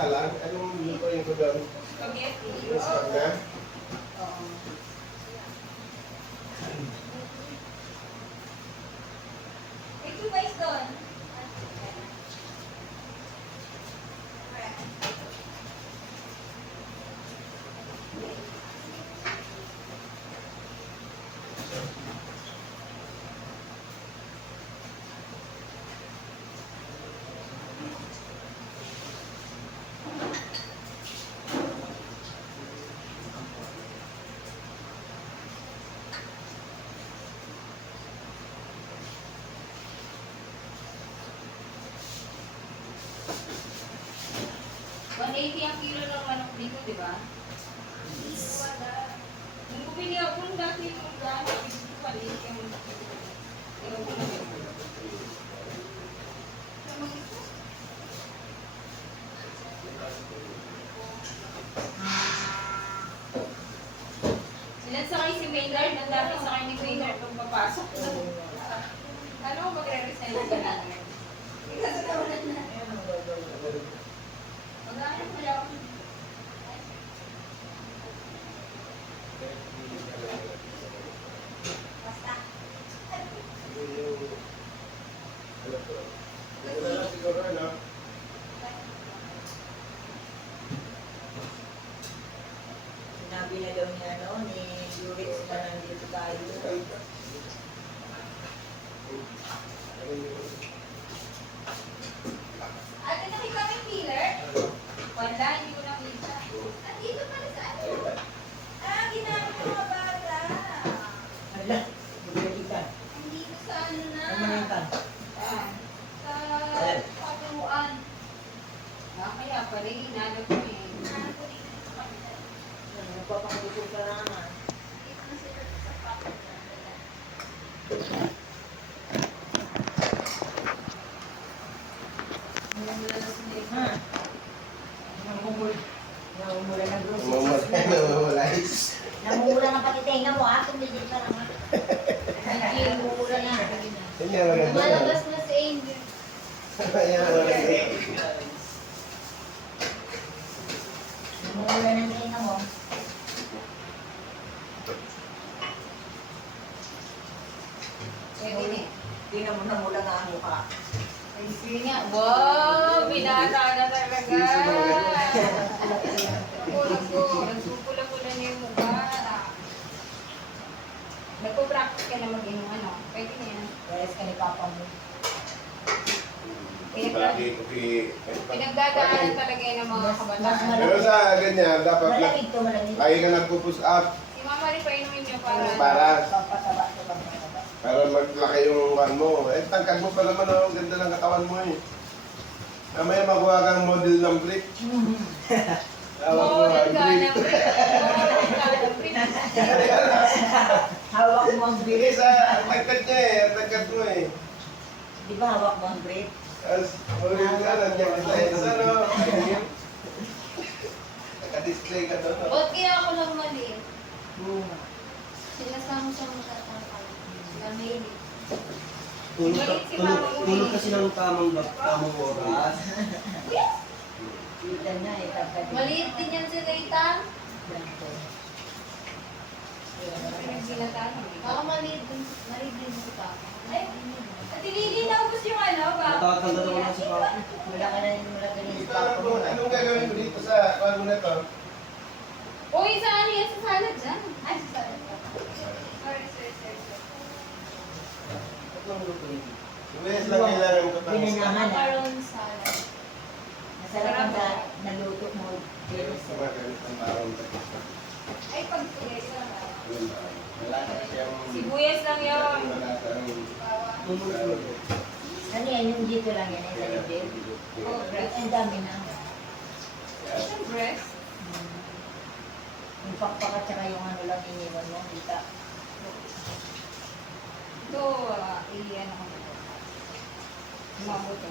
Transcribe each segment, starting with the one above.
nakalaan. Anong lutuin ko doon? Spaghetti. Yes, na? Oo. May two guys doon. $180 ang kilo ng manok dito, di ba? Nung bumili ako nung dati yung gano'n, $180 ang manok dito. Ewan ko na yun. Sinansakay si Maynard, ang dami sakay ni Maynard nung papasok. Ano magre-resign ka na? Kasi naman na. Magkano mo lang? Basta. Siguro, ano? Sinabi na daw niya, no, ni Yuris na nandito tayo. Ate, nakita mo yung pillar? Wala, hindi ko nakita. Andito pala sa ano? Ginamit ng mga bata. Hala, bumili ka. Andito sa ano na? Ano naman ka? Sa paturuan. Kaya pala, hinanap ko eh. Hinanap ko dito sa kanila. Nagpapakalusog ka naman. Dito na sila sa paturuan. Mula na si Neha. Namumula na Mamamalize. Namumula na pati tenga mo, ha? Tumigil ka naman. Hindi, namumula na. Yan yan, ano? Lumalabas na si Angel. Yan, ano? Namumula na ang tenga mo. Pwede na eh. Tingnan mo, namula nga ang mukha. Sige nga. Wow! Binata na talaga! Nagpupula-pula niya yung mukha. Nagpo-practice ka na mag-inom ano. Pwede na yan. Yes, ka ni Papa mo. Pinagdadaanan talaga yan ng mga kabataan. Pero sa ganyan, dapat Malamig to, malamig. lagi ka nagpo-push up Si Mama rin painumin niyo para... para Papataba to, papataba. maglaki yung one mo. Eh, tangkad mo pa naman, oh. Ganda ng katawan mo eh. Mamaya magawa kang model ng brick. Tawag mo Model ang ka brick. ng brick. Model ka ng brick. Hawak mo ang Hindi brief. sa tangkad niya eh. Ang tangkad mo eh. Di ba hawak mo ang brief? As model ka, nandiyan ka sa EDSA, no? Naka-display ka doon, no? Ba't kaya ako lang mali? Sinasama sa mga tatangkal. Namili. Tulog kasi ng tamang oras. Kita na eh, tagkad. Maliit din yan si Raytan. Pinagbinataan. Baka maliit din si Papa. Ay, Ate Lily, naubos yung ano ba? Natatanda ko na si Papa. Wala ka na yung malaki ng Dito, papa mo. anong gagawin mo dito sa ano na to? Uy, saan yan? Sa salad dyan. Ay, sorry. Sorry. Tatlong luto yun. Iwes lang kailangan ko tapos. Pinanahan na. Macaron salad. Masarap ang naluto mo. Pero sa Kumakain ng parang Ay, pag sila. wala na siyang... Sibuyas lang yun. Wala Tulog. ano yan, yung dito lang yan, sa libid. Oh, breast. Ang dami na. Isang breast. Yung pakpak at saka yung ano lang iniwan mo, kita. Ito, i-ano ko nito. Umabot to.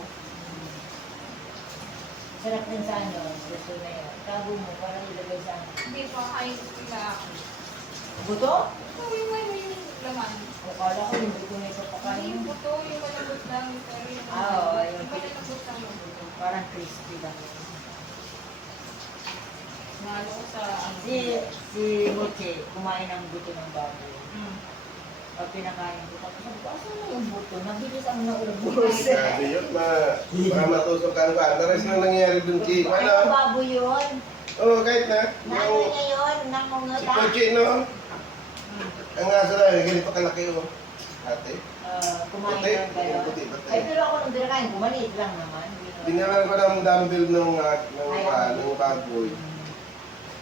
Sarap din sa ano, gusto na yun. Tago mo, parang ilagay sa ano. Hindi pa kain sila ako. Buto? Ito yung ano yung laman. O kala ko yung buto na ito Hindi pakain. yung buto, yung malambot lang. Pero yung Oo, yung yung- malambot lang yung buto. Parang crispy lang yun. Nalo ko sa ano. Si Moche, kumain ng buto ng baboy. Mm. Pag pinakain ko, tapos sabi ko, asan na yung buto? Nabilis ang naubos. Sabi yun, baka matusok ka ba? Nares na nangyayari dun, Chi. Ano Ano? baboy yun? Oo, kahit na. Nano Yung, niya yun? si Nangunguta? Pochi, no? Ang aso na, ganito kalaki, oh. Ate. Kumain Puti. ng gano'n. Puti, puti. Ay, pero ako nung pinakain ko, maliit lang naman. Binalan ko ng dumbbell ng baboy.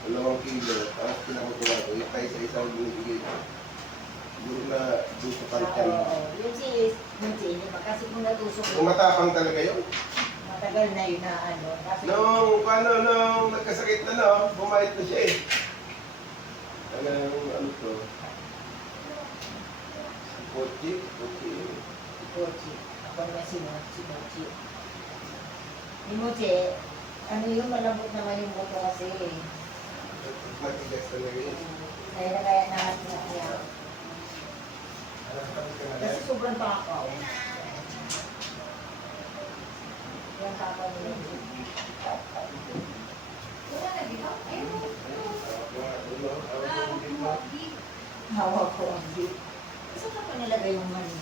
2 kilo. Tapos pinakutuwa ko. Yung pa isa-isang binibigay ko. Siguro na dusukan ka. Yung si Moche, kasi kung natusok Kung matapang talaga yun. matagal na yun na ano. Kasi Nung nagkasakit na, no? Bumait na siya, eh. Ano to? Pochi. Moche. Ako naman si Moche. Si Moche, ano yun, malambot naman yung buto kasi. Matigas talaga yun. Kaya naman niya. Kasi sobrang takaw. Yung takaw nila. Wala na, di ba? Ayun. Hawak ko ang beef. Saan ka pa nilagay yung mani?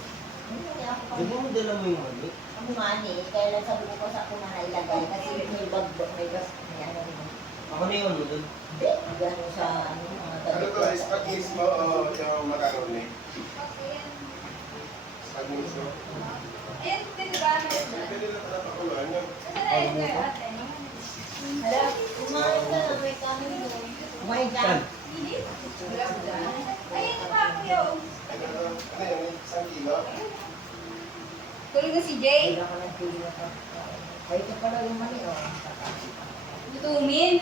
Kaya ako pa. Di ba mo dala mo yung mali? Ang mani, kaya lang sabi ko sa ako na ilagay. Kasi may bag, may gas, may ano rin. Ako na yun mo dun. Hindi, gano'n sa ano, mga Ano to? Spag mismo o yung macaroni? Spag mismo? Ayun, di ba? Pwede na pala pakuluan yun. Saan na yun kayo, ate? Hala, kumain ka, may kanin doon. Kumain ka. Hindi. Wala ko dyan. Ayun na ba, kuya? Ano yun? 1 kilo? Tulog na si Jay. Wala ka ng pili na ka. Ay, ito pala yung mani, oh. Lutumin.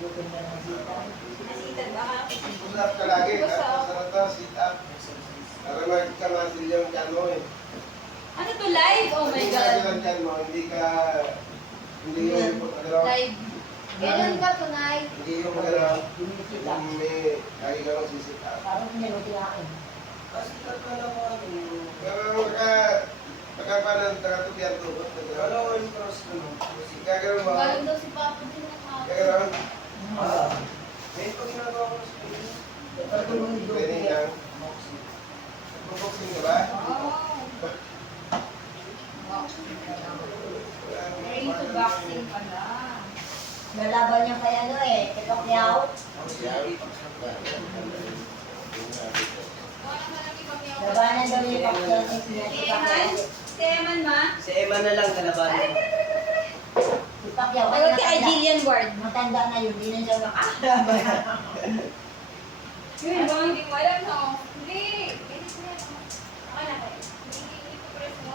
Gutom na ng sita. Nasitan ba ka? Pusap ka lagi. Tapos sarata, sit up. Para magkamasil yung tiyan mo, eh. Ano to, live? Oh my Hindi God. ka lang tiyan mo, hindi ka yung magalaw. Live. Kailan ka tunay? Hindi yung magalaw. Binisita. Yung may lagi ka lang sisit up. Parang niluti akin. Kasi kakala ko ano. Pero nakakapanan, nakatupian to. Kala ko yung cross ano. Gagawin mo. Galing daw si Papa din ang mga. Gagawin. May pag ginagawa ko sa pili. Ito yung Training lang. Nagbo-boxing ka ba? Very to boxing pala. Nalaban niya kay ano eh, kay Pacquiao. Labanan daw ni Pacquiao sa Si si Eman? Pacquiao. Si Eman, ma? Si Emma na lang kalaban mo. Si Pacquiao, Tawag kay matanda. Jillian Ward. Matanda na yun, di na siya nakalaban. Yun, baka hindi mo alam, no? Hindi. Ako na kayo. Hindi ko press mo.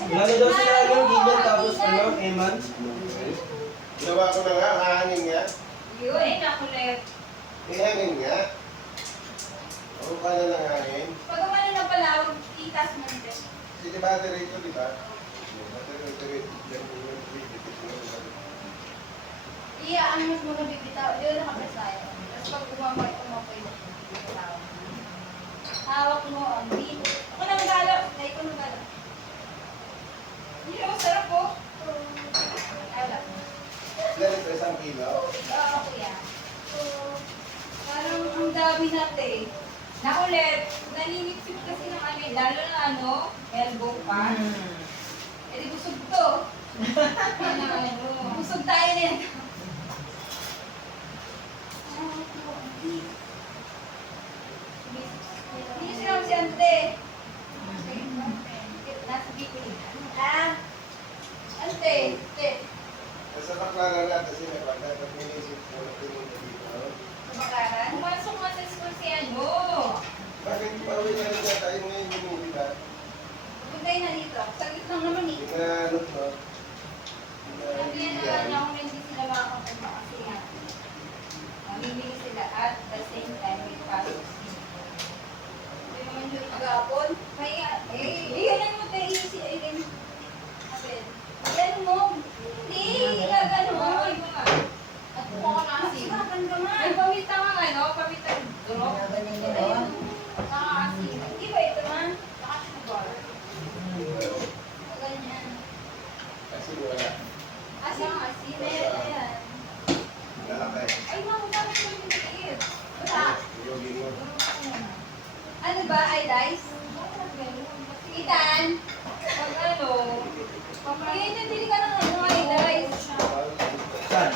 Lagi daw sila ano, Gideon tapos ano, Eman. Ginawa ko na nga, mahangin nga. Yun, ay nakulit. Ihangin nga. O paano lang hangin? Pag umano na pala, huwag itas mo nito. Sige battery ito, di ba? Battery. Ano mo na bibitaw? Di ba nakapress tayo? Tapos pag umamoy na bibitaw. Hawak mo ang beat. Ako na magalo. Ay, ko magalo. Hindi ako sarap po. Ala. Yan ito, 1 kilo. Oo, kuya. Parang ang dami natin. Nakulit. Naninipsip kasi ng ano, lalo na ano, elbow pa. Eh di busog to. Busog tayo nito. Hindi sinabi si Ante. Nasa bikini. Ah, Ante, Ante. Sa baklaran natin kasi may pagdating minisip mo na pinuto dito. Kumakaran. Pumasok nga sa school si ano. Bakit pauwi na rin tayo ngayon yung di ba? Puntay na dito. Saglit lang naman eh. Yung ano to? Sabi na lang ako na hindi sila makakapagpa kasi nga. Mamimili sila at the same time with pasok. Hindi naman yung agapon. May, iyanan mo tayo si Aileen. Abel. Iyanan mo. Hindi, gagano mo. At kung ako nakasi. May pamita nga ano, pamita drop. Ganyan niya Ayun, daw. nakakasi. Hindi ba ito man? Nakasugar. Ganyan. Kasi wala. Asin, asin. Ayan, ayan. ba, iodize? Itan, pag ano, bili ka ng ano, iodize. Saan?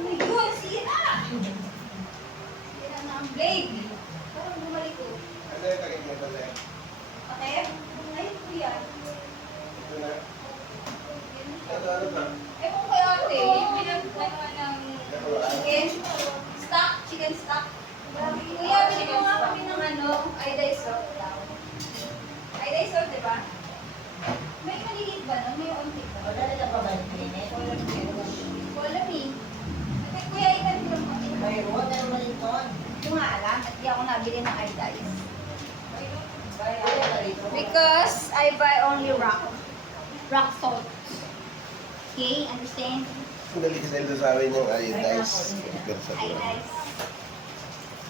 Yun, sira! Sira na ang blade. Parang bumalik ko. Ano yung takip mo ito, Zek? Okay? Ay, kuya. Ito na. Ano na? Ewan ko kay ate, pinag-ano ng chicken stock, chicken stock. Kuya, bili mo nga kami ng ano, iodize salt daw. Iodize salt, di ba? May maliit ba no? May onti ba? Wala na pa ba yung clinic? Wala ni. Kasi kuya, ikan ko lang kami. Mayroon na naman ito. Hindi ko nga alam, at di ako nabili ng iodize. Wala ka rito. Because I buy only rock salt. Okay, understand? Sandali kasi nito sa amin yung iodize. Ay, Pero sa Iodize.